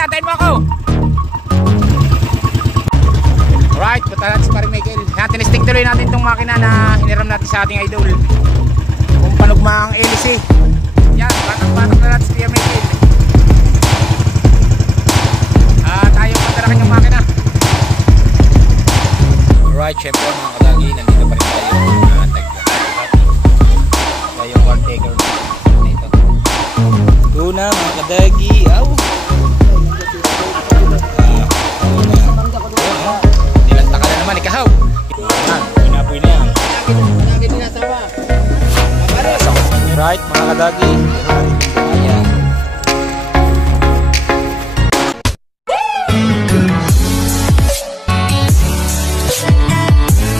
antayin mo ako. Alright, punta natin si Paring Michael. Yan, tinisting tuloy natin itong makina na hiniram natin sa ating idol. Kung panugma ang LC. Yan, batak-batak na natin si Kuya Michael. Tayo punta na kanyang makina. Alright, syempre mga kadagi, nandito pa rin tayo. Tayo yung caretaker nito. Ito na mga kadagi. Nilanta ka na naman, ikahaw. Pinapoy na yan. Right mga kadagi. Ayan.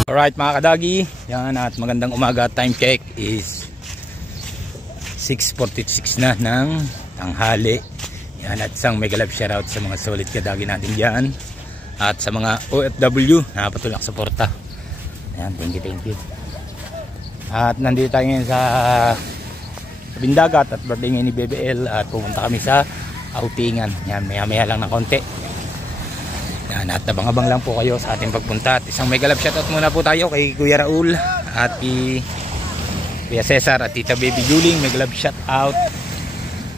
Alright mga kadagi. Yan, at magandang umaga. Time check is 6:46 na ng tanghali. Yan, at isang mega love shoutout sa mga solid kadagi natin dyan. At sa mga OFW na patuloy suporta. Ayan, thank you. At nandito tayo ngayon sa Bindagat at birthday ngayon ni BBL. At pupunta kami sa outingan. Yan, maya lang ng konti. Yan, at abang-abang lang po kayo sa ating pagpunta. At isang mega love shoutout muna po tayo kay Kuya Raul at kay Kuya Cesar at Tita Baby Juling. Mega love shoutout.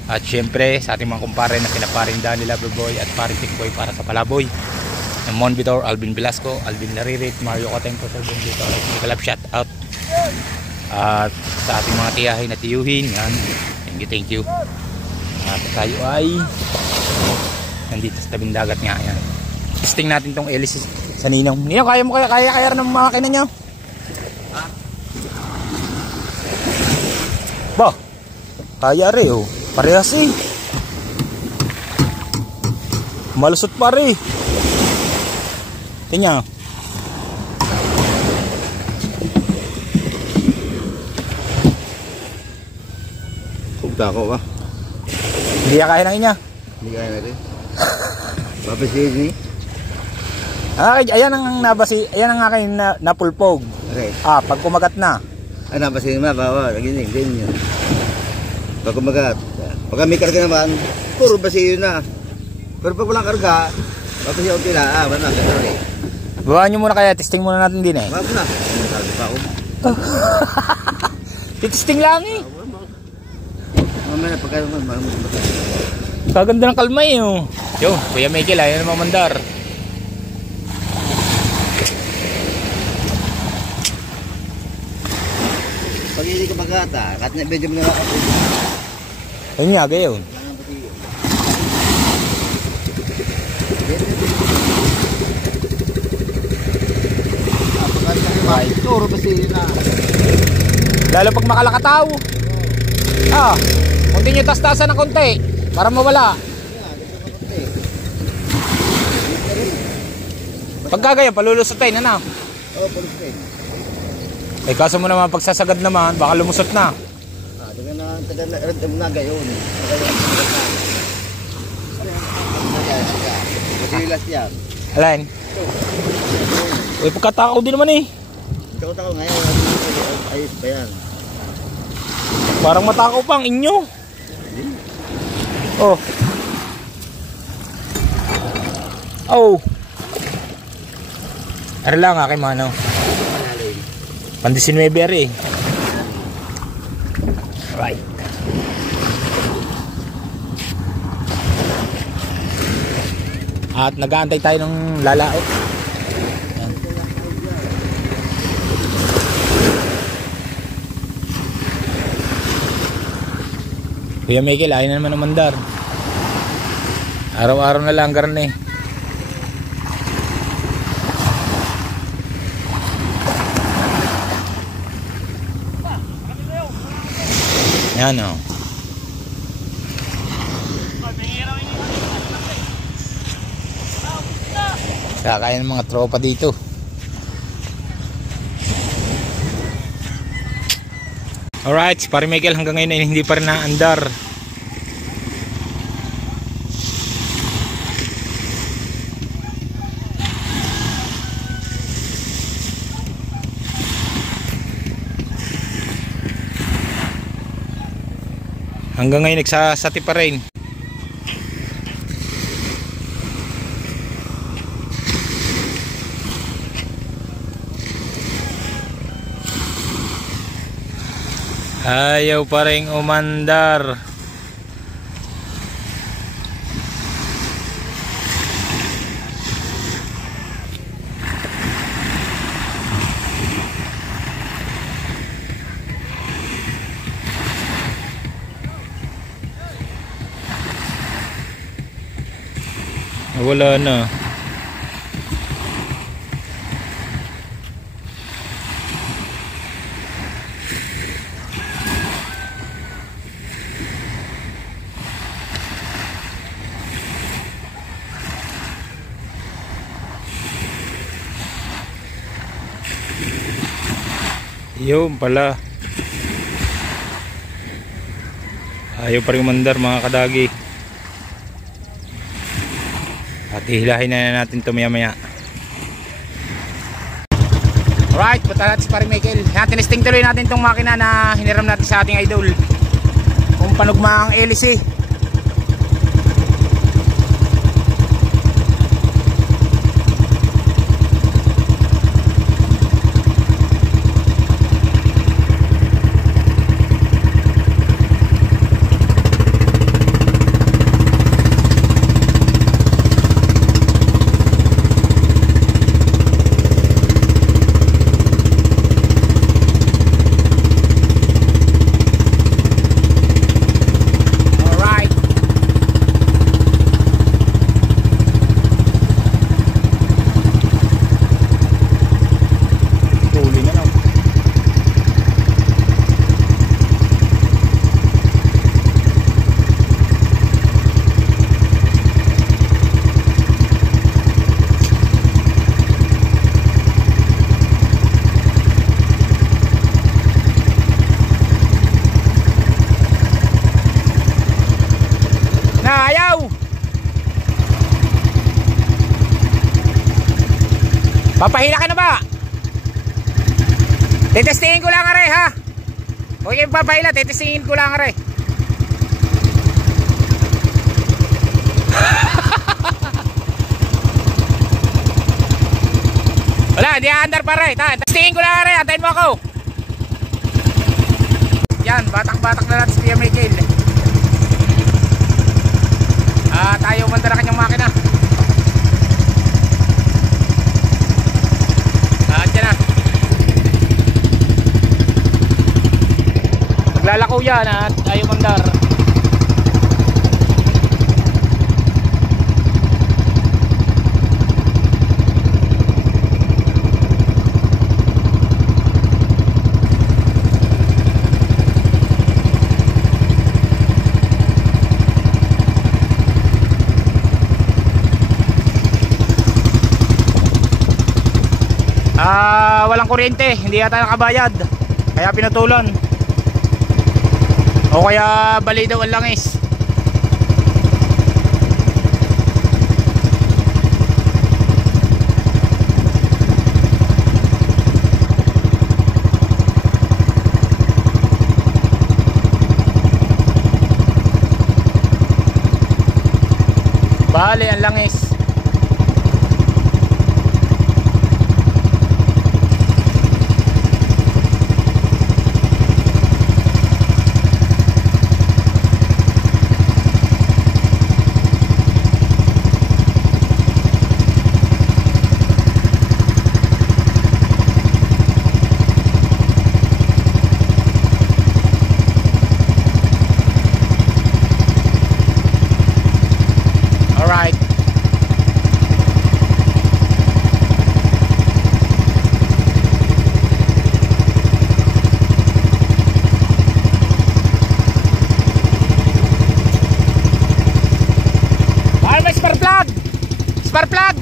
At syempre sa ating mga kumpare na sina Paring Danny Loverboy at Paring Tikboy para sa Palaboy. Ng Mon Vitor, Alvin Velasco, Alvin Laririt, Mario Cotenco, Sir Bendito. Mega love shoutout. At sa ating mga tiyahay na tiyuhin. Yan, thank you. At tayo ay nandito sa tabing dagat nga. Yan, testing natin tong LC sa Ninong. Ninong, kaya mo kaya ng makina nyo? Ba, kaya rin oh. Parehas eh. Malusot pa rin. Tingnan. Kugta ko ba? Hindi kaya ng inya. Hindi kaya natin. Papasihin ni? Ayan ang nabasi, ayan ang akin na pulpog. Okay. Pag kumagat na. Napasihin mo, bawa, naginig din yun. Pag kumagat. Pag may karga naman, puro basihin na. Pero pag walang karga, papasihin ko tila. Wala na, sorry. Bawaan nyo muna kaya, testing muna natin din eh. Wala na. Sabi pa ako. Titesting lang eh. Mamaya pagkain mo, Kaganda ng kalma eh oh. Yo, Kuya Michael, ayaw na mamandar. pag hindi ko magkata, kahit na medyo mo na ako. Ayun nga, gayon. Puro basihin na. Lalo pag makalakataw. Kunti nyo tas-tasan ng konti para mawala. Pagkagaya, palulusutin ano? Oo, palusutin. Kaso mo naman pagsasagad naman, baka lumusot na. Tagal na gayon. Masilas yan. Alin? Uy, pagkatakaw din naman eh. Pagkatakaw ngayon, ayos pa yan. Parang matakaw pa ang inyo. Oh. Ara lang aking mano. Pandisin may beri. Right. At nag-aantay tayo ng lalaot. Kuya Michael, ayaw na naman umandar. Araw-araw na lang garne. Yan o. Kaya ng mga tropa dito. Alright, si Paring Michael hanggang ngayon ay hindi pa rin naandar. Hanggang ngayon nagsasati pa rin. Ayaw pa rin umandar. Wala na. Yun pala. Ayaw pa rin umandar mga kadagi. At hihilahin na natin ito maya maya. Alright, punta natin si paring Michael. Yan, tinesting tuloy natin itong makina na hiniram natin sa ating idol. Kung panugma ang LC. Papahila ka na ba? Tetestingin ko lang are ha. Okay, papahila, tetestingin ko lang are. Wala, di aandar pare. Testingin ko lang are, antayin mo ako. Yan, batak-batak na natin si Kuya Michael. Tayo umanda na kanyang makina. Maglalako yan at ayaw mandar. Walang kuryente, hindi yata nakabayad, kaya pinutulan. O kaya bali daw ang langis. Bali ang langis. Spark plug.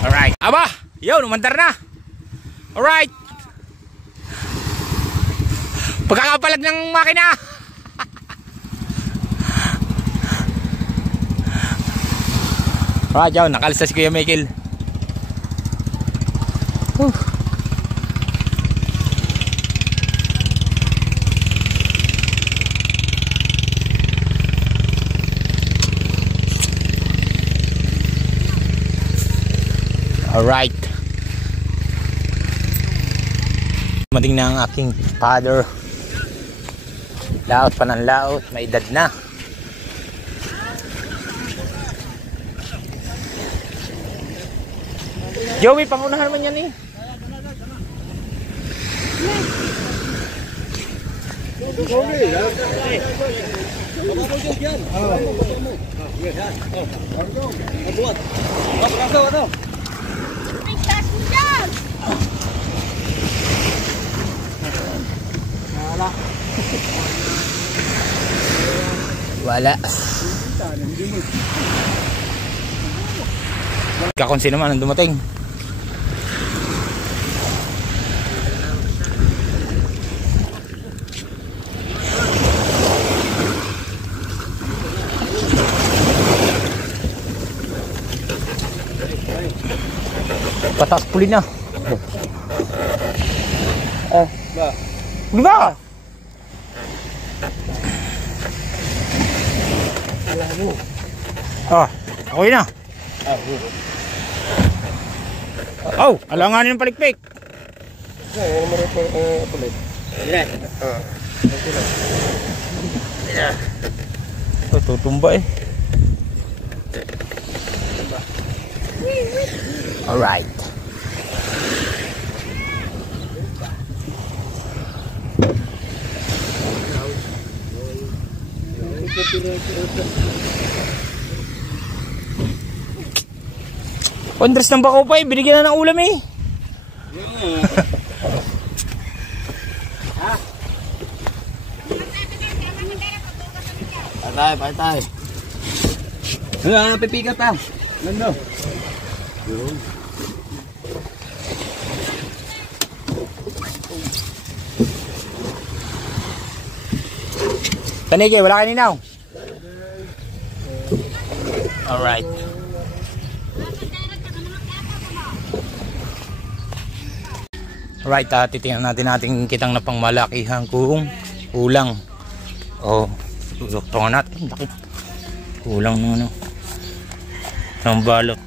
Alright. Aba, yun, umandar na. Alright. Pagkakapalag ng makina. Radyo, nakalis na si Kuya Michael. Alright. Dumating na ang aking father. Laot pa ng laot, may edad na. Joey, pangunahan man yan eh. Wala. Kakonsi naman ang dumating. Patas puli na. Di ba? Okay na. Oh, alanganin ng palikpik. Tutumba eh. Alright. Andres ng bakaw pa eh, binigyan na ng ulam eh. Patay. Pipikat pa. Ganda. Tanigi, wala kaninaw. Alright. Alright, titingnan natin kitang na pang malakihan kung kulang. Oh, duduktungan natin. Bakit? Kulang ng ano. Ng balot.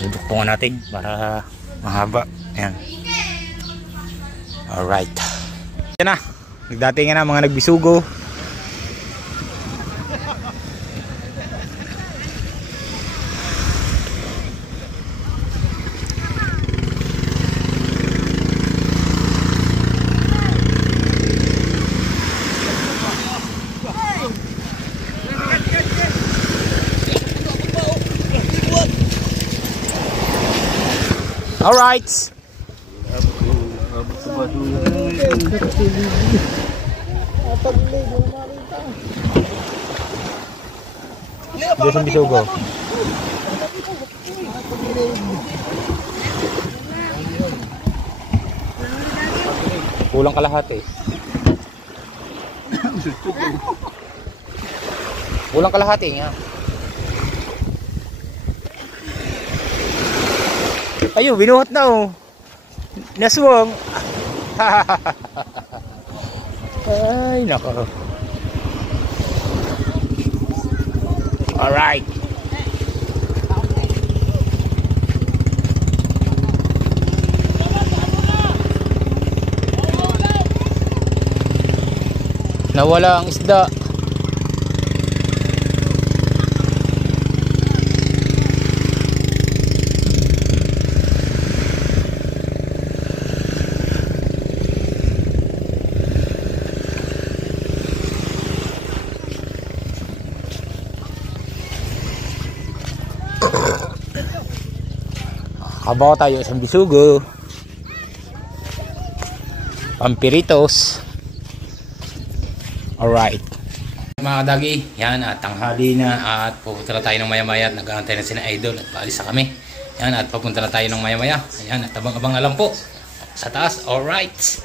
Duduktungan natin para mahaba. Ayan. Alright. Yan na. Nagdatingan na mga nagbisugo. Alright. Diyos ang bisugo. Kulang kalahati. Kulang kalahati nga. Ayun, binuhat na oh. Naswang. Ay, nako. Alright. Nawala ang isda. Kabaw tayo sa bisugo. Pampiritos. Alright. Mga kadagi, yan at tanghali na at pupunta na tayo ng maya-maya at nag-aantay na sina Idol at paalis na kami. Yan at papunta na tayo ng maya-maya. Yan at abang-abang alam po sa taas. Alright.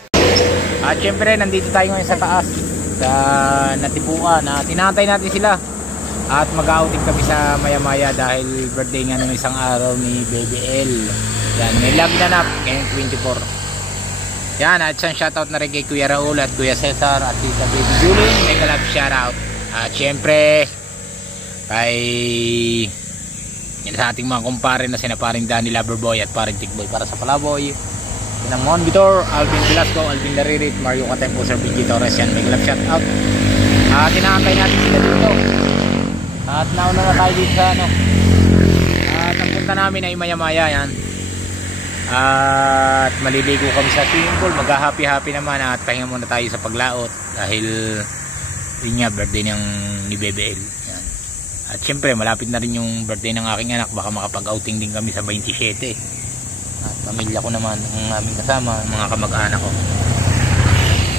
At syempre nandito tayo ngayon sa taas sa Natipuan na tinatay natin sila. At mag-outing kami sa maya-maya dahil birthday nga ng isang araw ni Baby L. Yan, may lag nanap ngayong 24. Yan, at isang shoutout na rin kay Kuya Raul at Kuya Cesar at Tita Baby Julie. Mega love shoutout. At syempre kay sa ating mga kumpare na sina paring Danny Loverboy at paring Tikboy para sa Palaboy. Ng Mon Vitor, Alvin Velasco, Alvin Daririt, Mario Catempo, Sir Vicky Torres. Yan, mega love shoutout. At inaantay natin sila dito. At nauna na tayo dito sa ano. At ang punta namin ay maya-maya yan. At maliligo kami sa swimming pool. Mag-happy-happy naman at pahinga muna tayo sa paglaot. Dahil yun nga, birthday ni Bebe L. Yan. At syempre malapit na rin yung birthday ng aking anak. Baka makapag-outing din kami sa 27. At pamilya ko naman ang aming kasama, mga kamag-anak ko.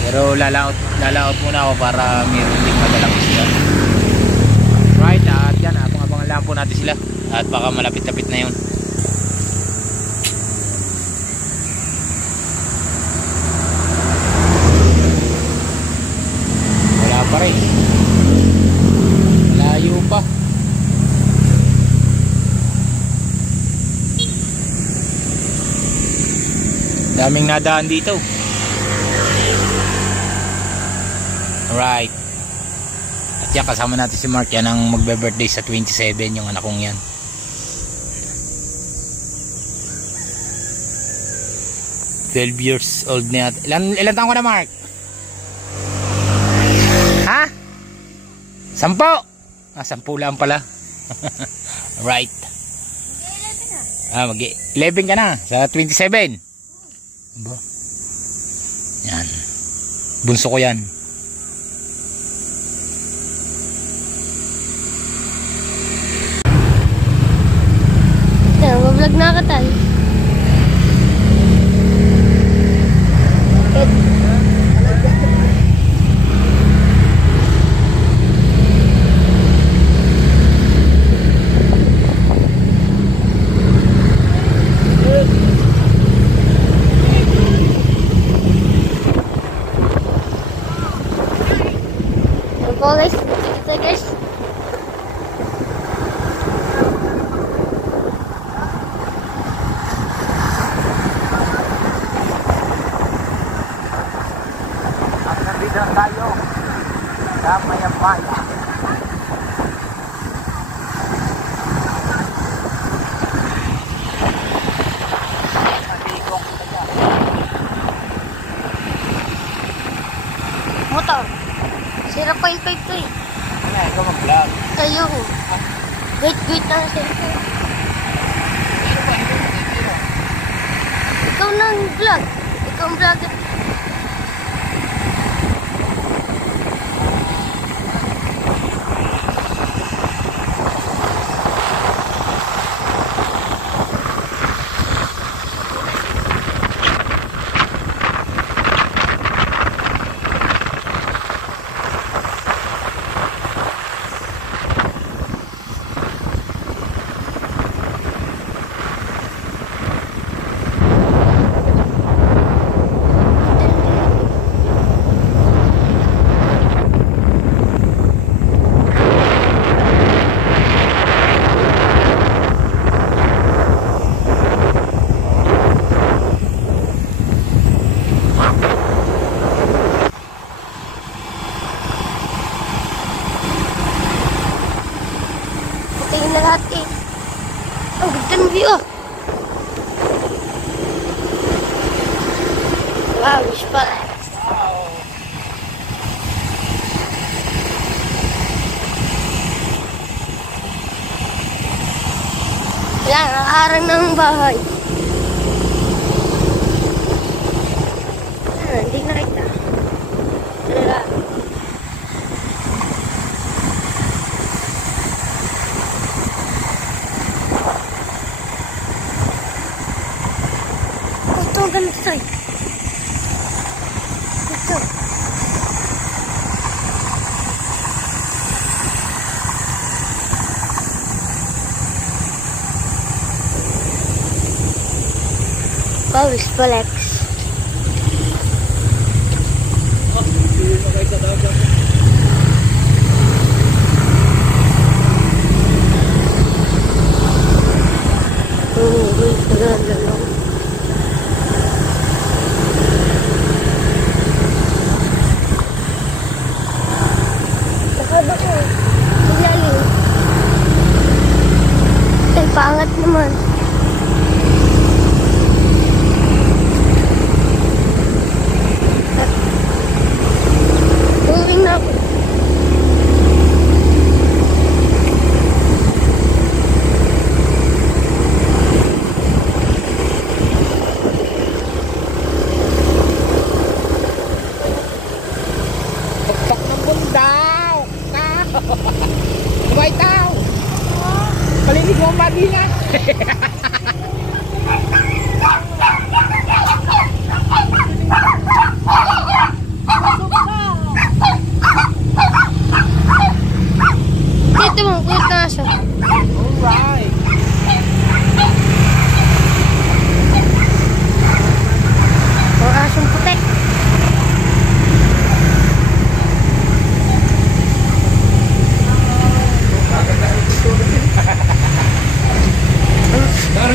Pero lalaot muna ako para mayroon din madalang isda. Right, at yan, abang-abangan lang po natin sila. At baka malapit-lapit na yun. Wala pa rin. Malayo pa. Daming nadaan dito. Right. At yan, kasama natin si Mark. Yan ang magbe-birthday sa 27, yung anak kong yan. "12 years old na yata." Ilan taon ko na, Mark? Ha? 10? 10 lang pala. Right. Mag-11 ka na sa 27. Aba. Yan. Bunso ko yan. Vlog na ka tayo. Guys, kita guys. Tayo sa maya-maya. Motor. Sira pa yung pipe ko eh. Ano, ikaw mag-vlog. Tayo. Wait na ang cellphone. Ikaw na ang vlog. Ikaw ang vlogger. Lahat eh. Ang ganda ng view. Wow, spot. Yan, nakaharang ng bahay. Hindi na kita. Wala. Ganito. Ito. Pawis Flex.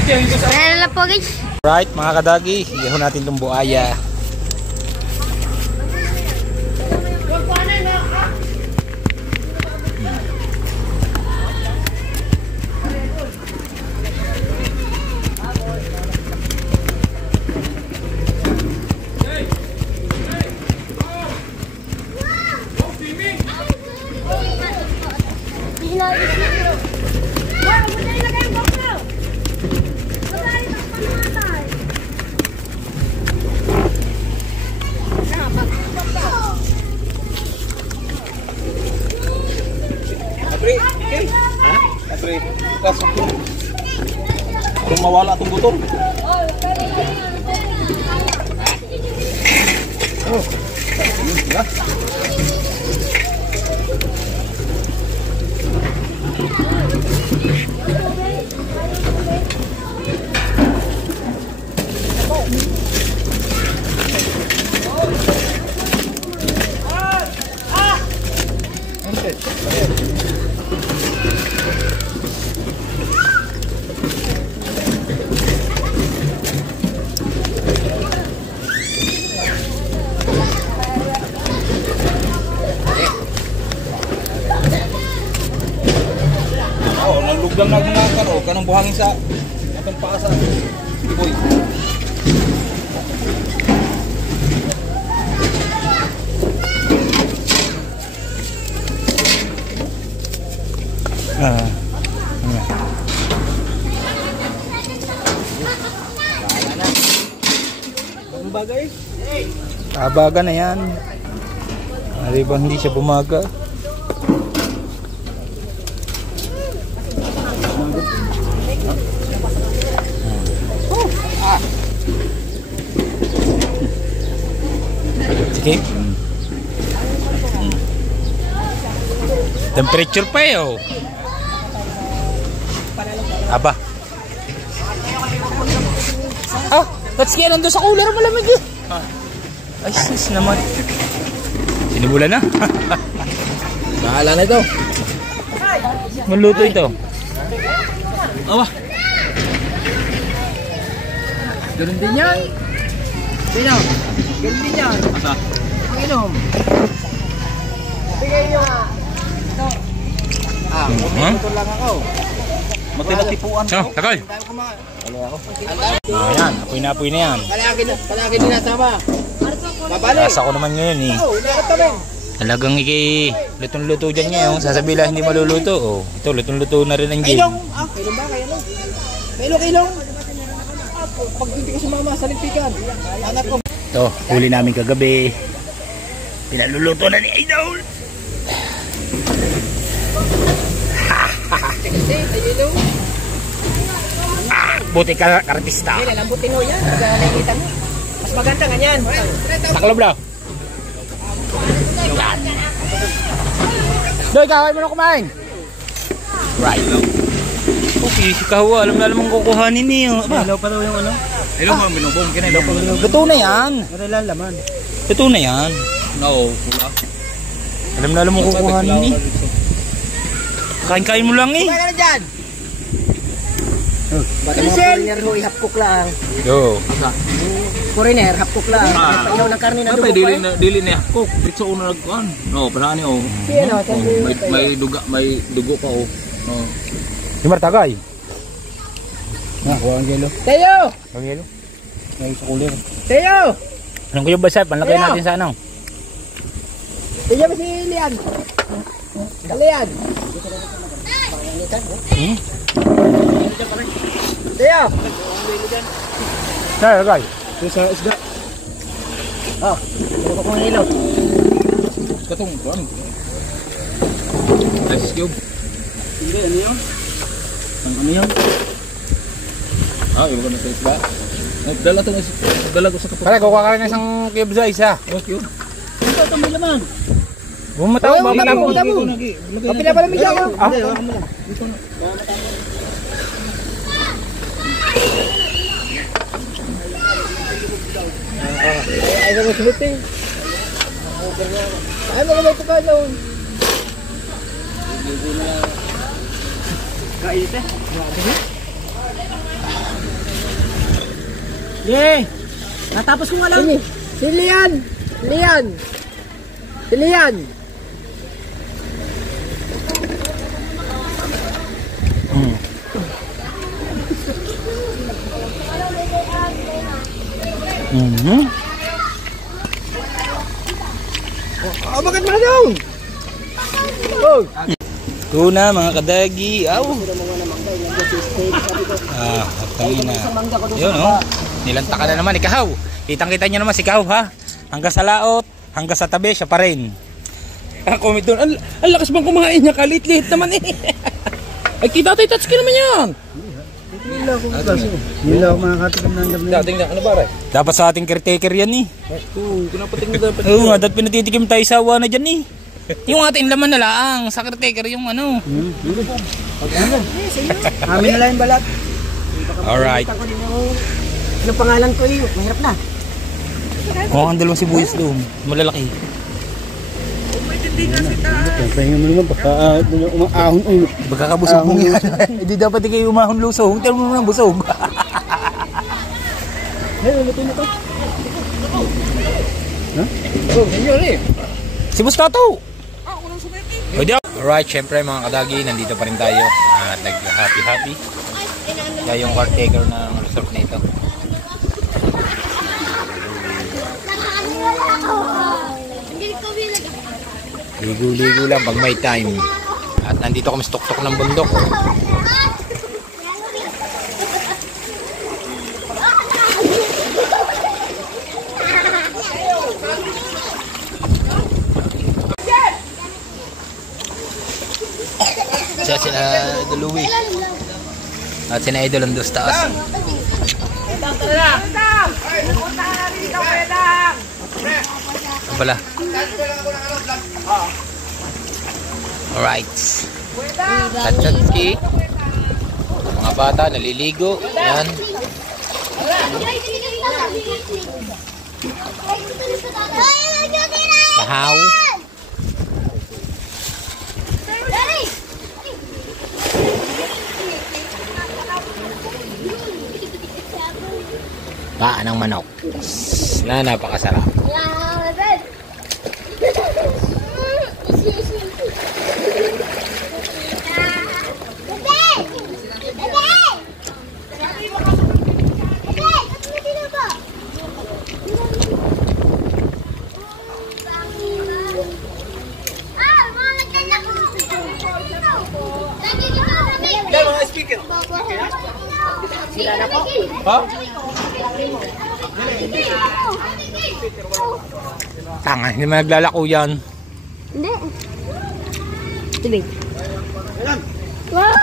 Ayan na po guys. Right mga kadagi, ihon natin itong buaya. Kung mawala itong butong. Nalugdang na mga karo, kanang buhangin sa atong paasa. Boy. Bagay. Abaga na yan. Ari ba hindi siya bumaga? Sige. Temperature pa eh oh. Aba. Ah, that's kaya nandun sa cooler malamig eh. Ay sis naman. Sinibula na. Bahala na ito. Maluto ito. Awa. Ganun din yan. Sino? Ganun din yan. Asa? Inom. Bigay nyo nga. Ito. Ito lang ako. Matinatipuan ko. Takal. Ayan, apoy na yan. Palagi din nasama. Babalik. Nasa ko naman ngayon eh. Talagang lutong-luto dyan ngayon. Sasabihin lang hindi maluluto. Oh, ito, lutong-luto na rin ang gin. Kailong. Kailong ba? Kailong. Pag hindi ko sumama sa limpikan. Anak ko. Ito, huli namin kagabi. Pinaluluto na ni Idol. Buti ka artista. Hindi, lambutin mo yan. Nakikita mo. Mas maganda ganyan. Taklob lang. Doy, kaway mo na kumain. Right. Okay, si Kawa, alam na alam mong kukuhanin niyo. Hello pa daw yung ano? Hello mo, binubong. Kinailaw pa daw. Luto na yan. Marilan laman. Luto na yan. No, pula. Alam na alam mong kukuhanin niyo. Kain-kain mo lang eh. Kumain ka na dyan. Bata mo foreigner ho, ihapkok lang. Yo. Foreigner, hapkok lang. Ayaw ng karne na dugo pa eh. Dili na hapkok. Dito una nagkuhan. No, parang ano oh. May dugo pa oh. No. Himar tagay. Na, kuha ang yelo. Teo! Ang yelo. May sa cooler. Teo! Anong kuyo basay? Panlagay natin sa ano? Teo ba si Lian? Lian! Teo! Saan tagay? Ito sa isda. Oh, ito ko ng ilaw. Katong kuhan. Ice cube. Hindi, ano yun? Ano yun? Iba ko na sa isda. Dala ko sa kapatid. Pare, kukuha ka rin ng isang cube sa isa. Okay. Ito, may laman. Bumataw, Tabo. Kapila pala may siya. Ay, ay, sulit eh. Ay, mga ito ka doon. Kain ito eh. Ye! Natapos ko nga lang. Si Lian! Lian! Si Lian! Oh, bakit mga daw? Oh! Tuna mga kadagi. Aw. Tangina. Yun oh. Nilanta ka na naman ikaw. Kitang-kita nyo naman si ikaw ha. Hanggang sa laot, hanggang sa tabi, siya pa rin. Comment doon. Ang lakas bang kumain niya, kalit-lit naman eh. Ay, kita tayo, touch ka naman yan. Hindi lang ako makakatigam ng dami. Dating na, ano ba rin? Dapat sa ating caretaker yan eh. Oo, kinapating na dapat. Oo nga, dapat pinatitikim tayo sa awa na dyan eh. Yung ating laman na lang, sa caretaker yung ano. Amin na lang yung balat. Alright. Anong pangalan ko eh? Mahirap na. Kung ang dalawang sibuyas doon, malalaki. Pahinga mo naman, baka umaahon ulo. Magkakabusog mong yan. Hindi dapat kayo umahon lusog. Tira mo naman busog. Luto na to. Ha? Oh, yun eh. Si Bustato! Alright, syempre mga kadagi, nandito pa rin tayo. At nag-happy-happy. Kaya yung caretaker ng resort na ito. Ligo-ligo lang pag may time. At nandito kami sa tuktok ng bundok. Siya sina Idol Louie. At sina Idol ang dos taas. Ano pala? Alright. Tatsanski. Mga bata naliligo. Yan. Bahaw. Paa ng manok. Na napakasarap. Ha? Tanga, hindi man naglalako yan. Hindi. Tubig. Wow!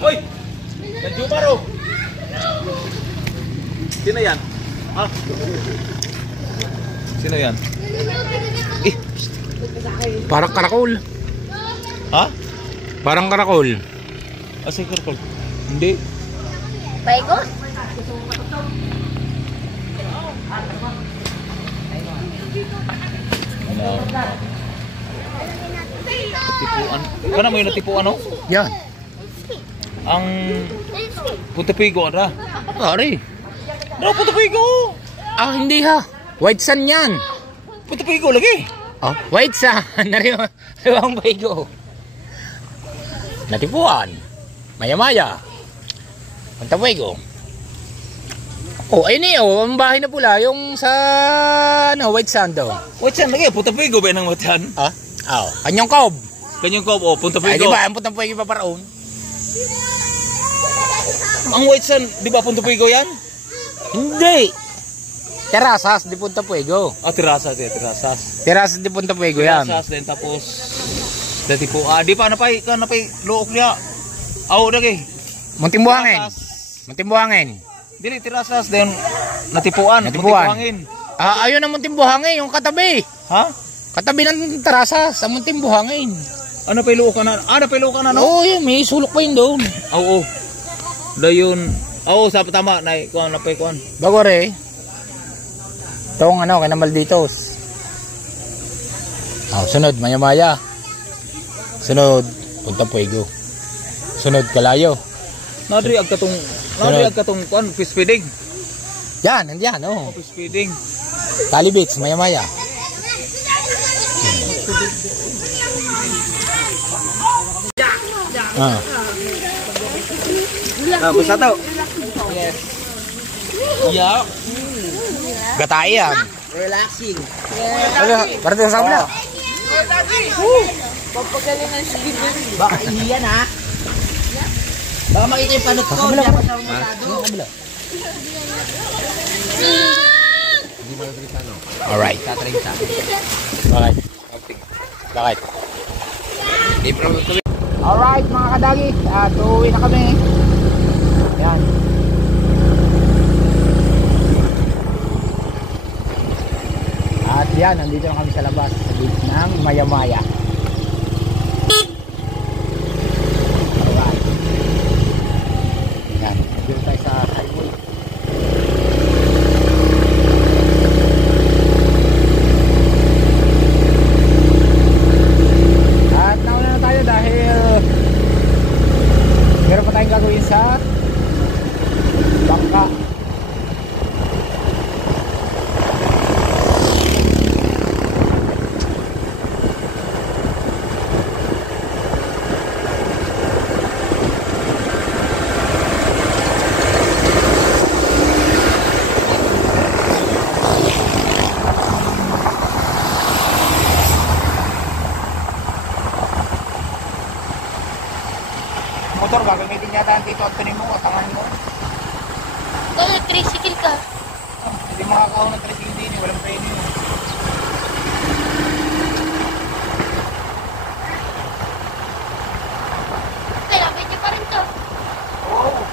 Hoy! Nandiyo baro! Sino yan? Ha? Sino yan? Parang karakol. Ha? Parang karakol. Asa karkol? Hindi. Baiko? Tipuan. Kana mo yung natipuan no? Yan. Ang Puntapigo ra. Pare. No, Puntapigo. Ah, hindi ha. White sun yan. Puntapigo lagi. Oh, white sun. Nariwang baigo. Natipuan. Maya-maya. Puntapigo. Oh, ayun eh. Oh, ang bahay na pula. Yung sa ano, white sun daw. Watchan lagi, Puntapigo ba nang watchan? Ah? Oh, kanyang kob. Kanyang ko oh, Ay, Puntapigo. di ba? Ang Puntapigo pa paraon. Ang Watchan, di ba Puntapigo yan? Hindi. Terasas di Puntapigo. Ah, terasas. Terasas di Puntapigo yan. Terasas din tapos dati po di pa napay luok niya. Aw lagi. Munting buhangin. Munting buhangin. Dili terasas din natipuan, Natipuan. buhangin. Ayun ang Munting Buhangin, yung katabi. Ha? Katabi ng Tarasa sa Munting Buhangin. Ano napilo ka na? Napilo ka na, no? Oo, yun, may sulok pa yun doon. Oo. Dayon. Oo, sa tama na kuan napay kuan. Bagore. Tong ano, kay Malditos. Sunod, Maya-Maya. Sunod, Punta Puego. Sunod, Kalayo. Nadri ag katong kuan fish feeding. Yan, nandiyan, oh. Fish feeding. Talibits, Maya-Maya. Basta to. Yeah. Gatay yan. Relaxing. Para sa sabla. Papagaling ang sige. Baka ihiyan ha. Baka makita yung panot ko. Dapat sa umutado. Alright. Bakit? Bakit? Alright mga kadagi, uuwi na kami. Yan. At yan, nandito na kami sa labas sa gate ng Maya-Maya. Alright. Yan, nandito tayo sa highway. At nauna na tayo dahil meron pa tayong gagawin sa bangka. Motor, gagamitin yata ang Tito Anthony mo, tangan mo. Kaya tricycle ka. Hindi makakaon ng tricycle din, walang training. Kaya medyo pa rin to. Oo.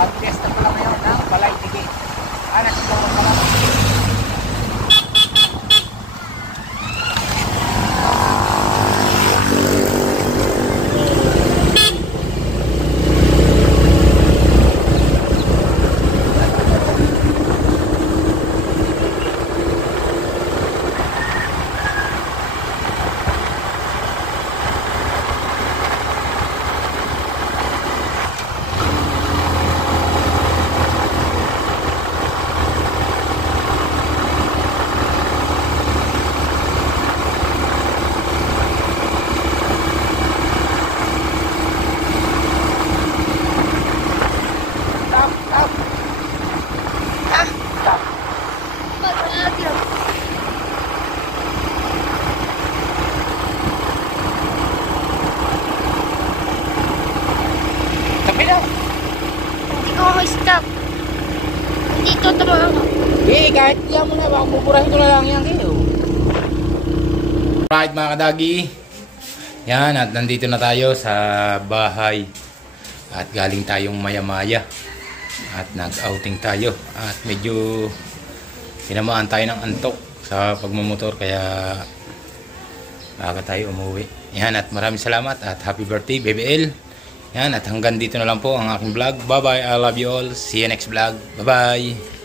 At fiesta pala ngayon ng Balay Tigit. Anak ko pala. Sabi na. Hindi ko stop. Dito tumawa. Kahit yan mo na, baka buburahin ko na lang yan kayo. Right mga kadagi. Yan, at nandito na tayo sa bahay. At galing tayong Maya-Maya. At nag-outing tayo. At medyo tinamaan tayo ng antok sa pagmumotor. Kaya aga tayo umuwi. Yan, at maraming salamat at happy birthday, BBL. Yan, at hanggang dito na lang po ang aking vlog. Bye-bye, I love you all. See you next vlog. Bye-bye.